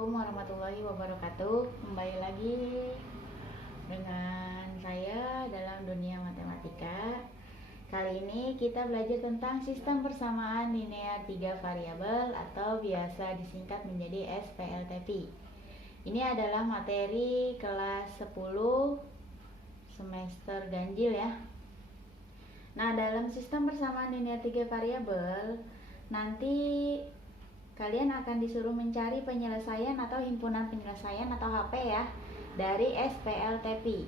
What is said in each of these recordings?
Assalamualaikum warahmatullahi wabarakatuh. Kembali lagi dengan saya dalam dunia matematika. Kali ini kita belajar tentang sistem persamaan linear 3 variabel atau biasa disingkat menjadi SPLTP. Ini adalah materi kelas 10 semester ganjil ya. Nah, dalam sistem persamaan linear 3 variabel nanti kalian akan disuruh mencari penyelesaian atau himpunan penyelesaian atau HP ya dari SPLTP.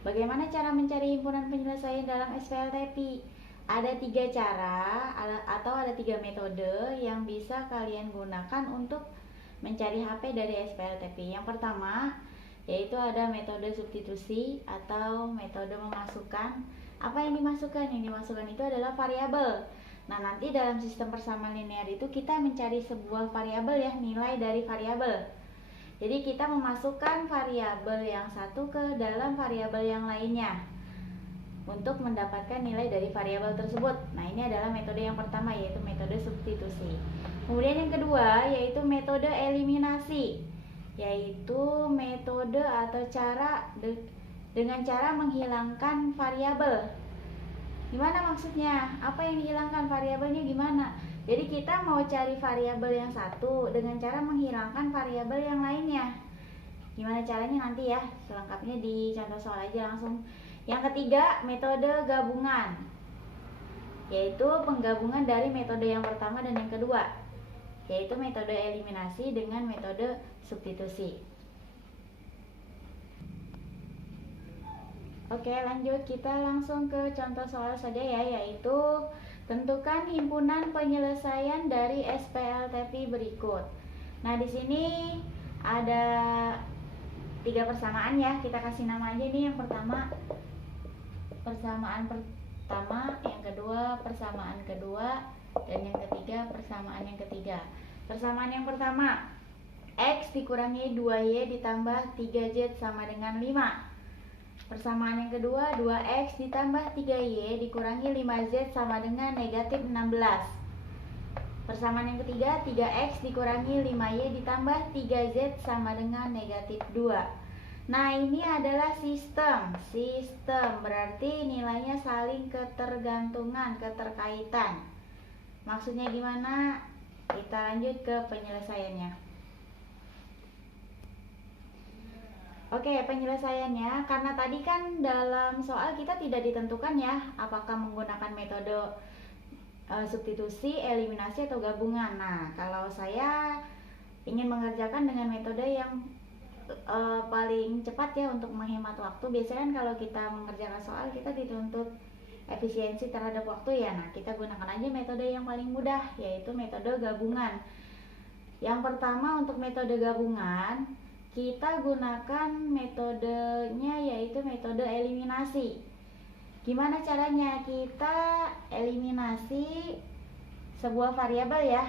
Bagaimana cara mencari himpunan penyelesaian dalam SPLTP? Ada 3 cara atau ada 3 metode yang bisa kalian gunakan untuk mencari HP dari SPLTP. Yang pertama yaitu ada metode substitusi atau metode memasukkan. Apa yang dimasukkan? Yang dimasukkan itu adalah variabel. Nah, nanti dalam sistem persamaan linear itu kita mencari sebuah variabel ya, nilai dari variabel. Jadi kita memasukkan variabel yang satu ke dalam variabel yang lainnya untuk mendapatkan nilai dari variabel tersebut. Nah, ini adalah metode yang pertama yaitu metode substitusi. Kemudian yang kedua yaitu metode eliminasi, yaitu metode atau cara dengan cara menghilangkan variabel. Gimana maksudnya? Apa yang dihilangkan? Variabelnya gimana? Jadi kita mau cari variabel yang satu dengan cara menghilangkan variabel yang lainnya. Gimana caranya nanti ya? Selengkapnya di contoh soal aja langsung. Yang ketiga, metode gabungan, yaitu penggabungan dari metode yang pertama dan yang kedua, yaitu metode eliminasi dengan metode substitusi. Oke, lanjut, kita langsung ke contoh soal saja ya, yaitu tentukan himpunan penyelesaian dari SPLTP berikut. Nah, di sini ada 3 persamaan ya, kita kasih nama aja nih. Yang pertama persamaan pertama, yang kedua persamaan kedua, dan yang ketiga persamaan yang ketiga. Persamaan yang pertama, X dikurangi 2Y ditambah 3Z sama dengan 5. Persamaan yang kedua, 2X ditambah 3Y dikurangi 5Z sama dengan negatif 16. Persamaan yang ketiga, 3X dikurangi 5Y ditambah 3Z sama dengan negatif 2. Nah, ini adalah sistem. Sistem berarti nilainya saling ketergantungan, keterkaitan. Maksudnya gimana? Kita lanjut ke penyelesaiannya. Oke, penyelesaiannya, karena tadi kan dalam soal kita tidak ditentukan ya apakah menggunakan metode substitusi, eliminasi, atau gabungan. Nah, kalau saya ingin mengerjakan dengan metode yang paling cepat ya untuk menghemat waktu. Biasanya kan kalau kita mengerjakan soal kita dituntut efisiensi terhadap waktu ya. Nah, kita gunakan aja metode yang paling mudah, yaitu metode gabungan. Yang pertama untuk metode gabungan, kita gunakan metodenya yaitu metode eliminasi. Gimana caranya? Kita eliminasi sebuah variabel ya.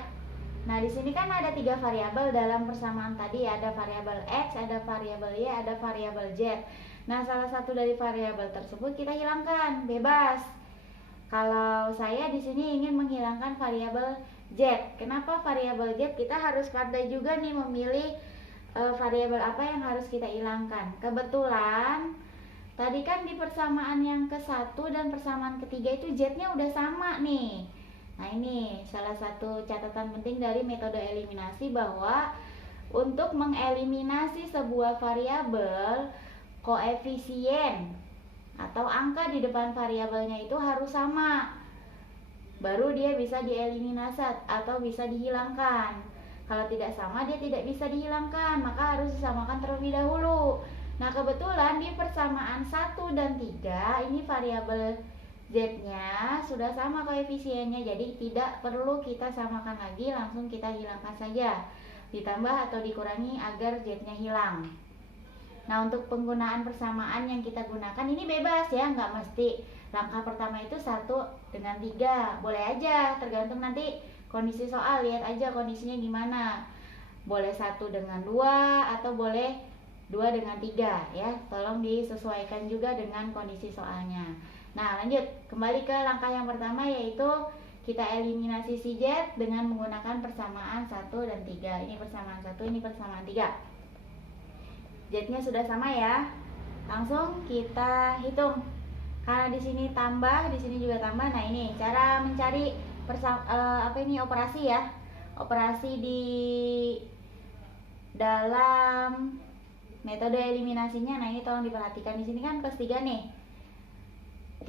Nah, di sini kan ada 3 variabel dalam persamaan tadi, ada variabel X, ada variabel Y, ada variabel Z. Nah, salah satu dari variabel tersebut kita hilangkan, bebas. Kalau saya di sini ingin menghilangkan variabel Z. Kenapa variabel Z? Kita harus pandai juga nih memilih variabel apa yang harus kita hilangkan. Kebetulan tadi kan di persamaan yang ke-1 dan persamaan ketiga itu Z-nya udah sama nih. Nah, ini salah satu catatan penting dari metode eliminasi, bahwa untuk mengeliminasi sebuah variabel, koefisien atau angka di depan variabelnya itu harus sama. Baru dia bisa dieliminasi atau bisa dihilangkan. Kalau tidak sama, dia tidak bisa dihilangkan, maka harus disamakan terlebih dahulu. Nah, kebetulan di persamaan 1 dan 3 ini variabel Z-nya sudah sama koefisiennya, jadi tidak perlu kita samakan lagi, langsung kita hilangkan saja. Ditambah atau dikurangi agar Z-nya hilang. Nah, untuk penggunaan persamaan yang kita gunakan ini bebas ya, nggak mesti langkah pertama itu 1 dengan 3, boleh aja, tergantung nanti kondisi soal, lihat aja kondisinya gimana. Boleh 1 dengan 2 atau boleh 2 dengan 3 ya. Tolong disesuaikan juga dengan kondisi soalnya. Nah, lanjut kembali ke langkah yang pertama, yaitu kita eliminasi si Z dengan menggunakan persamaan 1 dan 3. Ini persamaan 1, ini persamaan 3. Z-nya sudah sama ya. Langsung kita hitung. Karena di sini tambah, di sini juga tambah. Nah, ini cara mencari operasi ya. Operasi di dalam metode eliminasinya. Nah, ini tolong diperhatikan. Di sini kan plus 3 nih.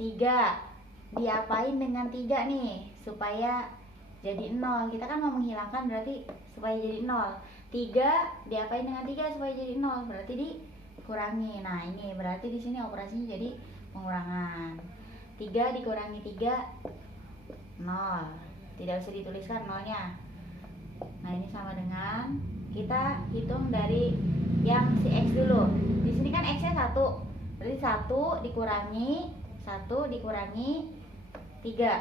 3 diapain dengan 3 nih supaya jadi 0. Kita kan mau menghilangkan, berarti supaya jadi 0. 3 diapain dengan 3 supaya jadi 0, berarti dikurangi. Nah, ini berarti di sini operasinya jadi pengurangan. 3 dikurangi 3, 0. Tidak usah dituliskan nolnya. Nah, ini sama dengan, kita hitung dari yang si X dulu. Di sini kan X-nya 1. Berarti 1 dikurangi 3.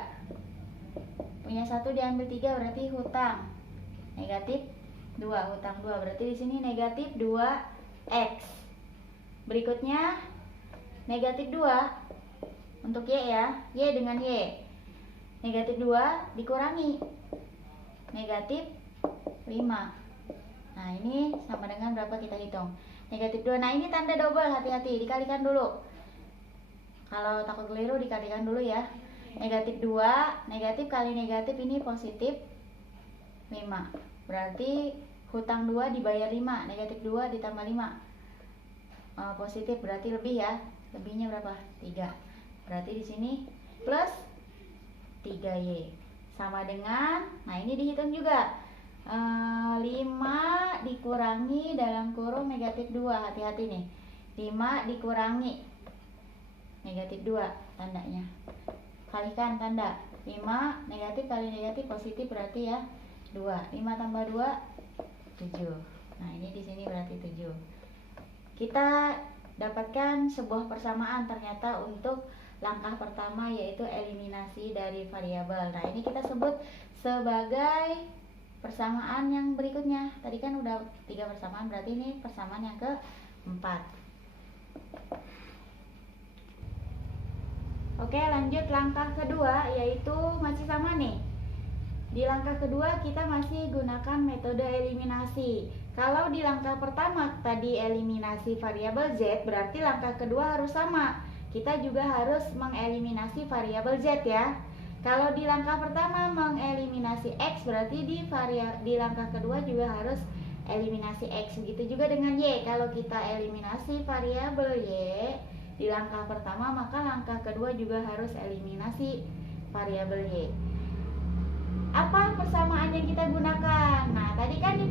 Punya 1 diambil 3, berarti hutang negatif 2. Hutang 2 berarti di sini negatif 2X. Berikutnya negatif 2 untuk Y ya. Y dengan Y. Negatif 2 dikurangi negatif 5. Nah, ini sama dengan berapa kita hitung? Negatif 2. Nah, ini tanda double, hati-hati, dikalikan dulu. Kalau takut keliru dikalikan dulu ya. Negatif 2, negatif kali negatif ini positif 5. Berarti hutang 2 dibayar 5, negatif 2 ditambah 5. Positif berarti lebih ya. Lebihnya berapa? 3. Berarti di sini plus 3Y. Sama dengan, nah ini dihitung juga. 5 dikurangi dalam kurung negatif 2. Hati-hati nih. 5 dikurangi negatif 2 tandanya. Kalikan tanda. 5 negatif kali negatif positif berarti ya 2. 5 tambah 2 7. Nah, ini di sini berarti 7. Kita dapatkan sebuah persamaan ternyata untuk langkah pertama, yaitu eliminasi dari variabel. Nah, ini kita sebut sebagai persamaan yang berikutnya. Tadi kan udah 3 persamaan, berarti ini persamaan yang keempat. Oke, lanjut langkah kedua, yaitu masih sama nih. Di langkah kedua kita masih gunakan metode eliminasi. Kalau di langkah pertama tadi eliminasi variabel Z, berarti langkah kedua harus sama. Kita juga harus mengeliminasi variabel Z ya. Kalau di langkah pertama mengeliminasi X, berarti di langkah kedua juga harus eliminasi X. Begitu juga dengan Y. Kalau kita eliminasi variabel Y di langkah pertama, maka langkah kedua juga harus eliminasi variabel Y. Apa persamaan yang kita gunakan? Nah, tadi kan di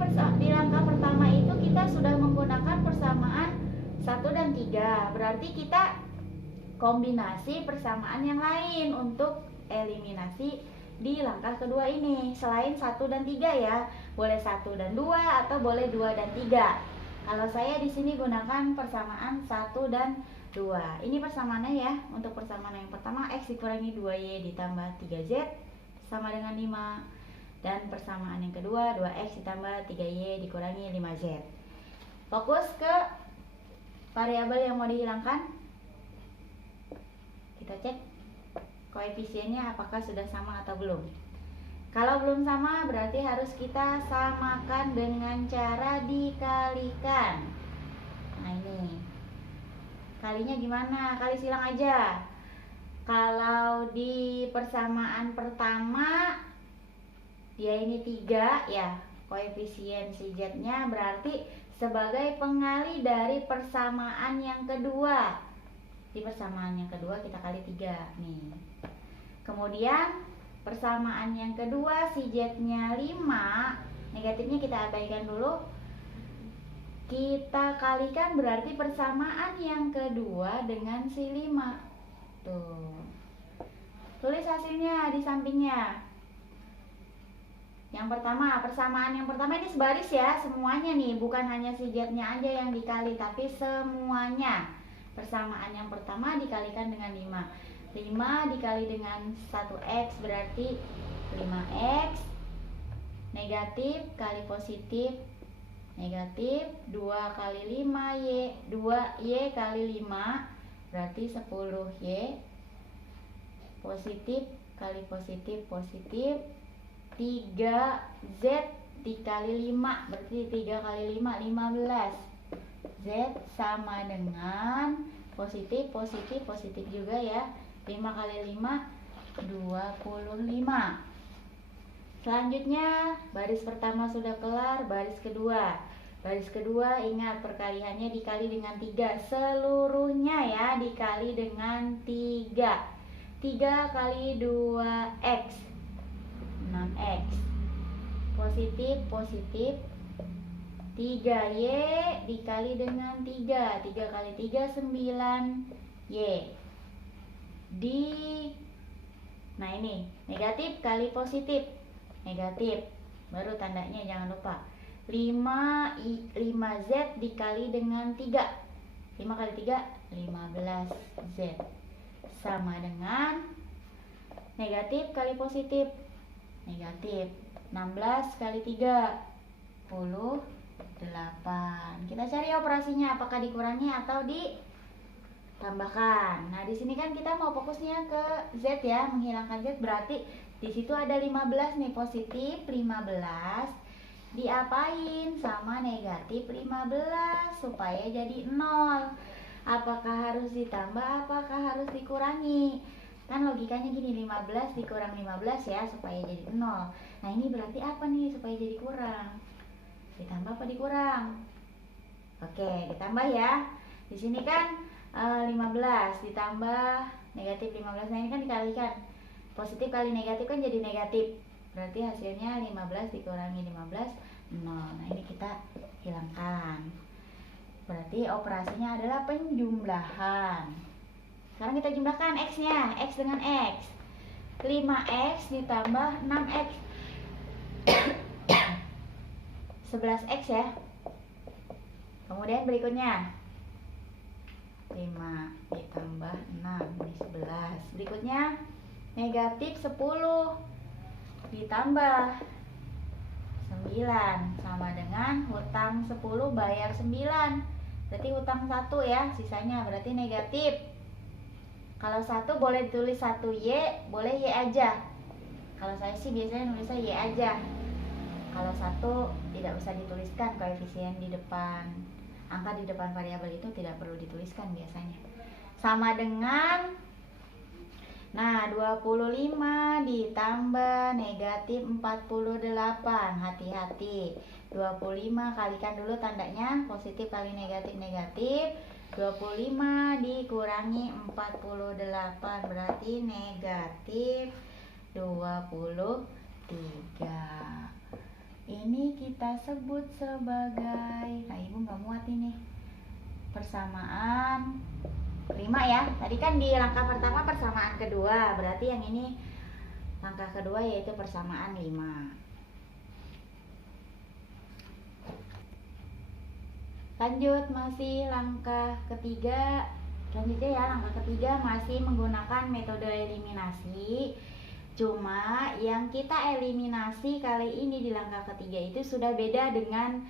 langkah pertama itu kita sudah menggunakan persamaan 1 dan 3. Berarti kita kombinasi persamaan yang lain untuk eliminasi di langkah kedua ini. Selain 1 dan 3 ya. Boleh 1 dan 2 atau boleh 2 dan 3. Kalau saya di sini gunakan persamaan 1 dan 2. Ini persamaannya ya. Untuk persamaan yang pertama, X dikurangi 2Y ditambah 3Z sama dengan 5. Dan persamaan yang kedua, 2X ditambah 3Y dikurangi 5Z. Fokus ke variabel yang mau dihilangkan. Kita cek koefisiennya apakah sudah sama atau belum. Kalau belum sama, berarti harus kita samakan dengan cara dikalikan. Nah, ini kalinya gimana? Kali silang aja. Kalau di persamaan pertama dia ini 3 ya, koefisien si Z-nya berarti sebagai pengali dari persamaan yang kedua. Di persamaan yang kedua kita kali 3 nih. Kemudian persamaan yang kedua si Z-nya 5, negatifnya kita abaikan dulu. Kita kalikan berarti persamaan yang kedua dengan si 5. Tuh. Tulis hasilnya di sampingnya. Yang pertama, persamaan yang pertama ini sebaris ya, semuanya nih, bukan hanya si Z-nya aja yang dikali, tapi semuanya. Persamaan yang pertama dikalikan dengan 5. 5 dikali dengan 1X berarti 5X. Negatif kali positif negatif. 2 kali 5Y, 2Y kali 5 berarti 10Y. Positif kali positif positif, 3Z dikali 5, berarti 3 kali 5, 15. Z sama dengan positif positif positif juga ya, 5 kali 5 25. Selanjutnya baris pertama sudah kelar, baris kedua. Baris kedua ingat perkaliannya dikali dengan 3, seluruhnya ya dikali dengan 3. 3 kali 2x, 6x. Positif positif, 3y dikali dengan 3, 3 kali 3 9y. Nah ini negatif kali positif, negatif, baru tandanya jangan lupa. 5z dikali dengan 3, 5 kali 3 15z, sama dengan negatif kali positif, negatif, 16 kali 3 8. Kita cari operasinya, apakah dikurangi atau ditambahkan. Nah, di sini kan kita mau fokusnya ke Z ya, menghilangkan Z, berarti di situ ada 15 nih, positif 15 diapain sama negatif 15 supaya jadi 0. Apakah harus ditambah, apakah harus dikurangi? Kan logikanya gini, 15 dikurang 15 ya supaya jadi 0. Nah, ini berarti apa nih supaya jadi kurang? Ditambah apa dikurang? Oke, ditambah ya. Di sini kan 15 ditambah negatif 15. Nah, ini kan dikalikan. Positif kali negatif kan jadi negatif. Berarti hasilnya 15 dikurangi 15 0. Nah, ini kita hilangkan. Berarti operasinya adalah penjumlahan. Sekarang kita jumlahkan X-nya, X dengan X. 5X ditambah 6X 11X ya. Kemudian berikutnya 5 ditambah 6, ini 11. Berikutnya negatif 10 ditambah 9 sama dengan hutang 10 bayar 9. Berarti hutang 1 ya, sisanya berarti negatif. Kalau 1 boleh ditulis 1Y, boleh Y aja. Kalau saya sih biasanya nulisnya Y aja. Kalau 1 tidak usah dituliskan koefisien di depan, angka di depan variabel itu tidak perlu dituliskan biasanya. Sama dengan, nah 25 ditambah negatif 48, hati-hati. 25 kalikan dulu tandanya, positif kali negatif negatif. 25 dikurangi 48 berarti negatif 23. Ini kita sebut sebagai, nah ibu nggak muat ini, persamaan 5 ya. Tadi kan di langkah pertama persamaan kedua, berarti yang ini langkah kedua yaitu persamaan 5. Lanjut, masih langkah ketiga. Selanjutnya ya, langkah ketiga masih menggunakan metode eliminasi. Cuma yang kita eliminasi kali ini di langkah ketiga itu sudah beda dengan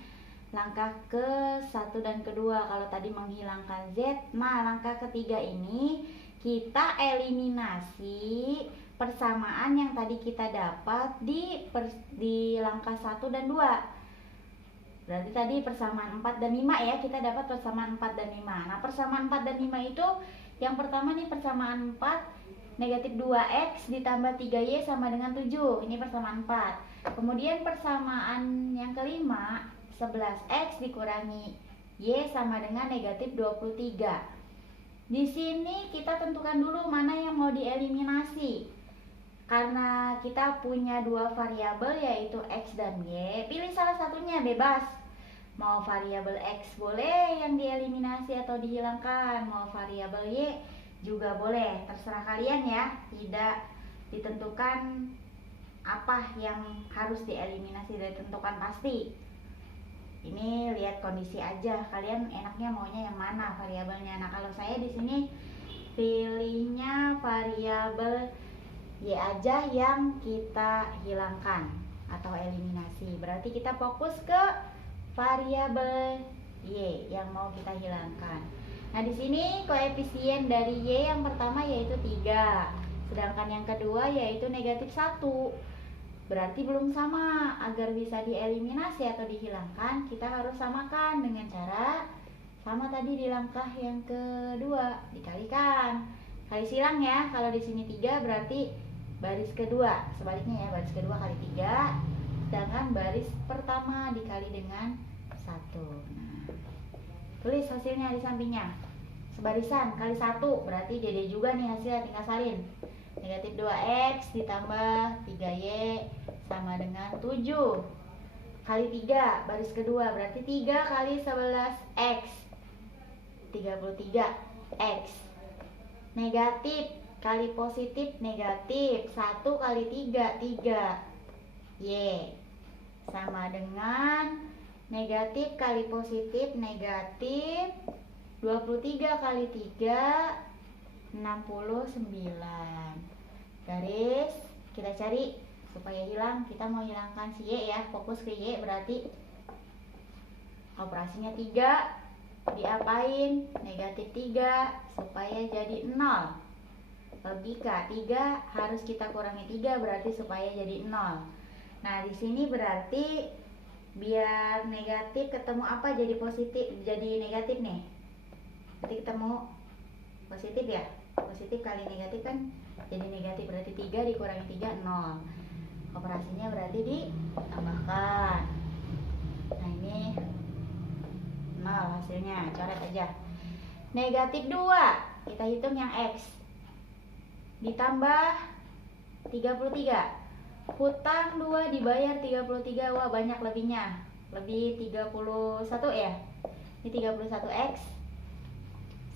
langkah ke-1 dan kedua. Kalau tadi menghilangkan Z, nah langkah ketiga ini kita eliminasi persamaan yang tadi kita dapat di langkah 1 dan 2. Berarti tadi persamaan 4 dan 5 ya, kita dapat persamaan 4 dan 5. Nah, persamaan 4 dan 5 itu yang pertama nih persamaan 4, negatif 2x ditambah 3y sama dengan 7. Ini persamaan 4. Kemudian persamaan yang kelima, 11x dikurangi y sama dengan negatif 23. Di sini kita tentukan dulu mana yang mau dieliminasi. Karena kita punya dua variabel yaitu x dan y, pilih salah satunya bebas. Mau variabel x boleh yang dieliminasi atau dihilangkan, mau variabel y juga boleh, terserah kalian ya, tidak ditentukan apa yang harus dieliminasi, tidak ditentukan pasti. Ini lihat kondisi aja, kalian enaknya maunya yang mana variabelnya. Nah, kalau saya di sini pilihnya variabel y aja yang kita hilangkan atau eliminasi. Berarti kita fokus ke variabel y yang mau kita hilangkan. Nah, di sini koefisien dari y yang pertama yaitu 3. Sedangkan yang kedua yaitu negatif 1. Berarti belum sama. Agar bisa dieliminasi atau dihilangkan, kita harus samakan dengan cara sama tadi di langkah yang kedua, dikalikan. Kali silang ya. Kalau di sini 3 berarti baris kedua. Sebaliknya ya, baris kedua kali 3. Sedangkan baris pertama dikali dengan 1. Nah, tulis hasilnya di sampingnya. Sebarisan kali 1 berarti jadi juga nih hasilnya, tinggal salin. Negatif 2x ditambah 3y sama dengan 7 kali 3 baris kedua berarti 3 kali 11x 33x. Negatif kali positif negatif, 1 kali 3 3y sama dengan negatif kali positif negatif, 23 kali 3 69. Garis kita cari supaya hilang. Kita mau hilangkan si y ya, fokus ke y. Berarti operasinya 3 diapain? Negatif 3 supaya jadi 0. Logika 3 harus kita kurangi 3 berarti supaya jadi 0. Nah di sini berarti biar negatif ketemu apa jadi positif, jadi negatif nih. Berarti ketemu positif ya. Positif kali negatif kan jadi negatif, berarti 3 dikurangi 3 0. Operasinya berarti ditambahkan. Nah ini 0 hasilnya, coret aja. Negatif 2 kita hitung yang x ditambah 33. Hutang 2 dibayar 33. Wah banyak lebihnya, lebih 31 ya. Ini 31x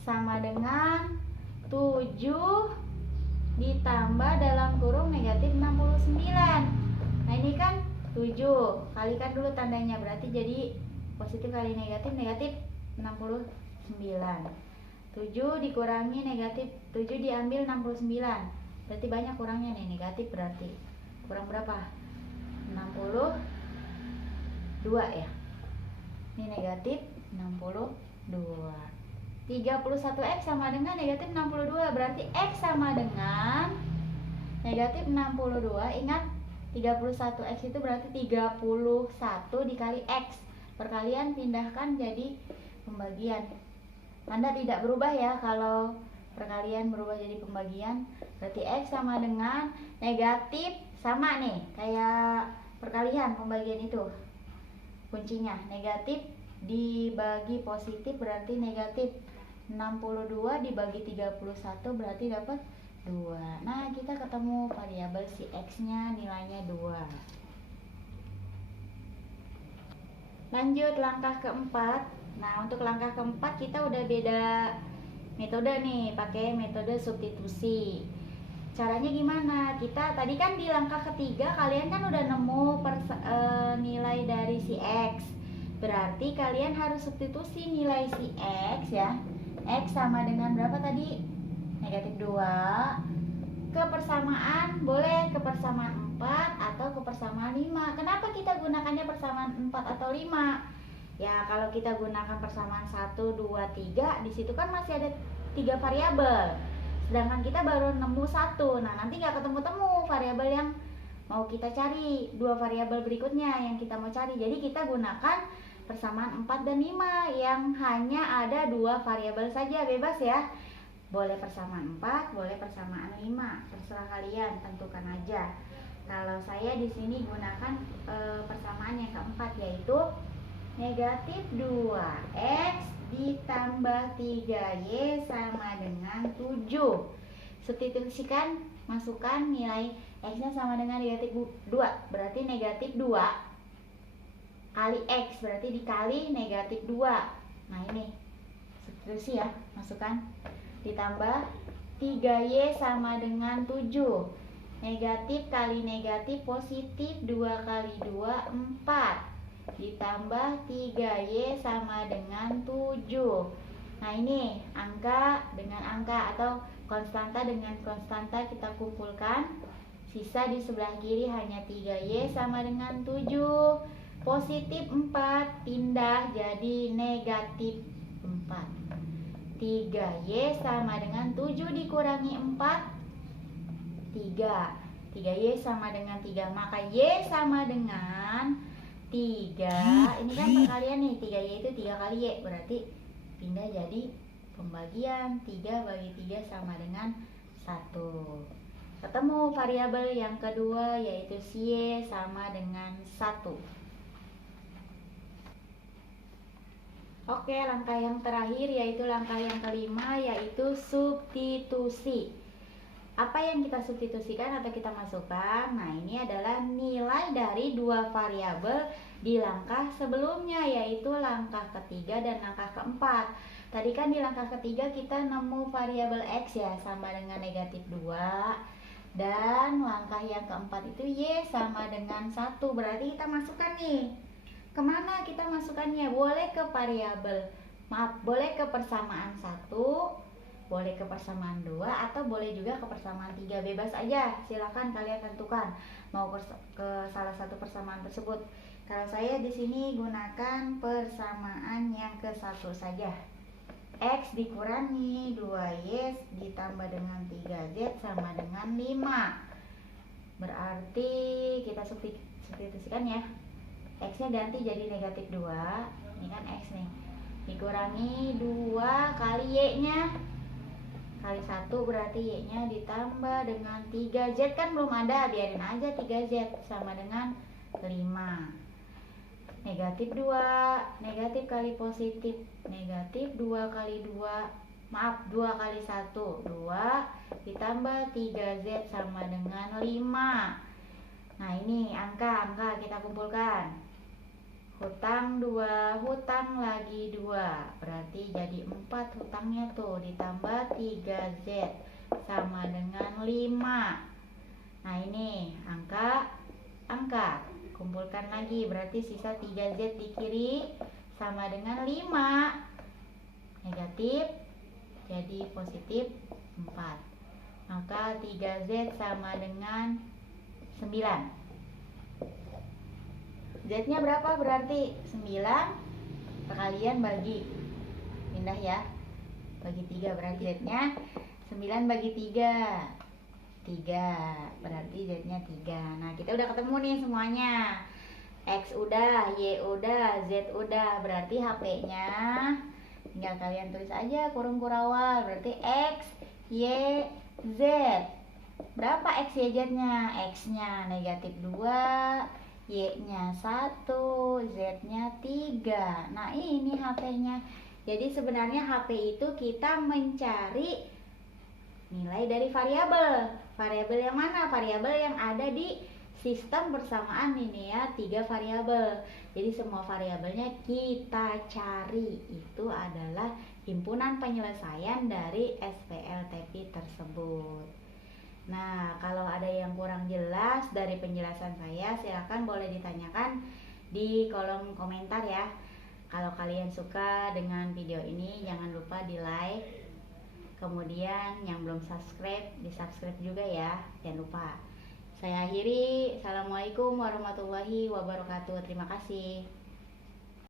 sama dengan 7 ditambah dalam kurung negatif 69. Nah ini kan 7, kalikan dulu tandanya, berarti jadi positif kali negatif, negatif 69. 7 dikurangi negatif, 7 diambil 69, berarti banyak kurangnya nih, negatif berarti kurang berapa? 62 ya. Ini negatif 62. 31x sama dengan negatif 62, berarti x sama dengan negatif 62. Ingat 31x itu berarti 31 dikali x. Perkalian pindahkan jadi pembagian. Tanda tidak berubah ya kalau perkalian berubah jadi pembagian. Berarti x sama dengan negatif, sama nih kayak perkalian pembagian itu. Kuncinya negatif dibagi positif berarti negatif. 62 dibagi 31 berarti dapat 2. Nah kita ketemu variabel si x nya nilainya 2. Lanjut langkah keempat. Nah untuk langkah keempat kita udah beda metode nih, pakai metode substitusi. Caranya gimana? Kita tadi kan di langkah ketiga kalian kan udah nemu nilai dari si x. Berarti kalian harus substitusi nilai si x ya. X sama dengan berapa tadi? Negatif 2. Ke persamaan, boleh ke persamaan 4 atau ke persamaan 5. Kenapa kita gunakannya persamaan 4 atau 5? Ya kalau kita gunakan persamaan 1, 2, 3, di situ kan masih ada 3 variabel. Sedangkan kita baru nemu 1. Nah nanti nggak ketemu-temu variabel yang mau kita cari, 2 variabel berikutnya yang kita mau cari. Jadi kita gunakan persamaan 4 dan 5 yang hanya ada 2 variabel saja, bebas ya. Boleh persamaan 4, boleh persamaan 5, terserah kalian, tentukan aja. Kalau saya di sini gunakan persamaan yang keempat, yaitu negatif 2x ditambah 3y sama dengan 7. Substitusikan, masukkan nilai x nya sama dengan negatif 2, berarti negatif 2 kali x berarti dikali negatif 2. Nah ini substitusi ya, masukkan, ditambah 3y sama dengan 7. Negatif kali negatif positif, 2 kali 2 4, ditambah 3y sama dengan 7. Nah ini angka dengan angka atau konstanta dengan konstanta kita kumpulkan. Sisa di sebelah kiri hanya 3y sama dengan 7. Positif 4 pindah jadi negatif 4. 3y sama dengan 7 dikurangi 4 3. 3Y sama dengan 3. Maka Y sama dengan 3. Ini kan perkalian nih, 3Y itu 3 kali Y. Berarti pindah jadi pembagian. 3 bagi 3 sama dengan 1. Ketemu variabel yang kedua, yaitu si Y sama dengan 1. Oke, langkah yang terakhir yaitu langkah yang kelima, yaitu substitusi. Apa yang kita substitusikan atau kita masukkan? Nah, ini adalah nilai dari dua variabel di langkah sebelumnya, yaitu langkah ketiga dan langkah keempat. Tadi kan di langkah ketiga kita nemu variabel X ya, sama dengan negatif 2. Dan langkah yang keempat itu Y sama dengan 1. Berarti kita masukkan nih. Kemana kita masukkannya? Boleh ke variabel, boleh ke persamaan 1, boleh ke persamaan 2, atau boleh juga ke persamaan 3. Bebas aja, silakan kalian tentukan mau ke salah satu persamaan tersebut. Kalau saya di sini gunakan persamaan yang ke 1 saja. X dikurangi 2Y ditambah dengan 3Z sama dengan 5. Berarti kita substitusikan ya. X-nya ganti jadi negatif 2. Ini kan X nih. Dikurangi 2 kali Y-nya. Kali 1 berarti Y-nya ditambah dengan 3Z. Kan belum ada, biarin aja 3Z sama dengan 5. Negatif 2. Negatif kali positif. Negatif 2 kali 2. Maaf, 2 kali 1. 2 ditambah 3Z sama dengan 5. Nah, ini angka kita kumpulkan. Hutang 2, hutang lagi 2. Berarti jadi 4 hutangnya tuh. Ditambah 3Z sama dengan 5. Nah, ini angka. Kumpulkan lagi. Berarti sisa 3Z di kiri sama dengan 5. Negatif jadi positif 4. Maka 3Z sama dengan 9. Z-nya berapa? Berarti 9 perkalian bagi, pindah ya, bagi 3. Berarti Z-nya 9 bagi 3. 3. Berarti Z-nya 3. Nah, kita udah ketemu nih semuanya. X udah, Y udah, Z udah. Berarti HP-nya tinggal kalian tulis aja kurung kurawal. Berarti X, Y, Z. Berapa X, Y, Z-nya? X-nya negatif 2, Y-nya 1, Z-nya 3. Nah, ini HP-nya. Jadi sebenarnya HP itu kita mencari nilai dari variabel. Variabel yang mana? Variabel yang ada di sistem persamaan ini ya, 3 variabel. Jadi semua variabelnya kita cari. Itu adalah himpunan penyelesaian dari SPLTP tersebut. Nah, kalau ada yang kurang jelas dari penjelasan saya, silakan boleh ditanyakan di kolom komentar ya. Kalau kalian suka dengan video ini, jangan lupa di like. Kemudian yang belum subscribe, di subscribe juga ya, jangan lupa. Saya akhiri, assalamualaikum warahmatullahi wabarakatuh. Terima kasih.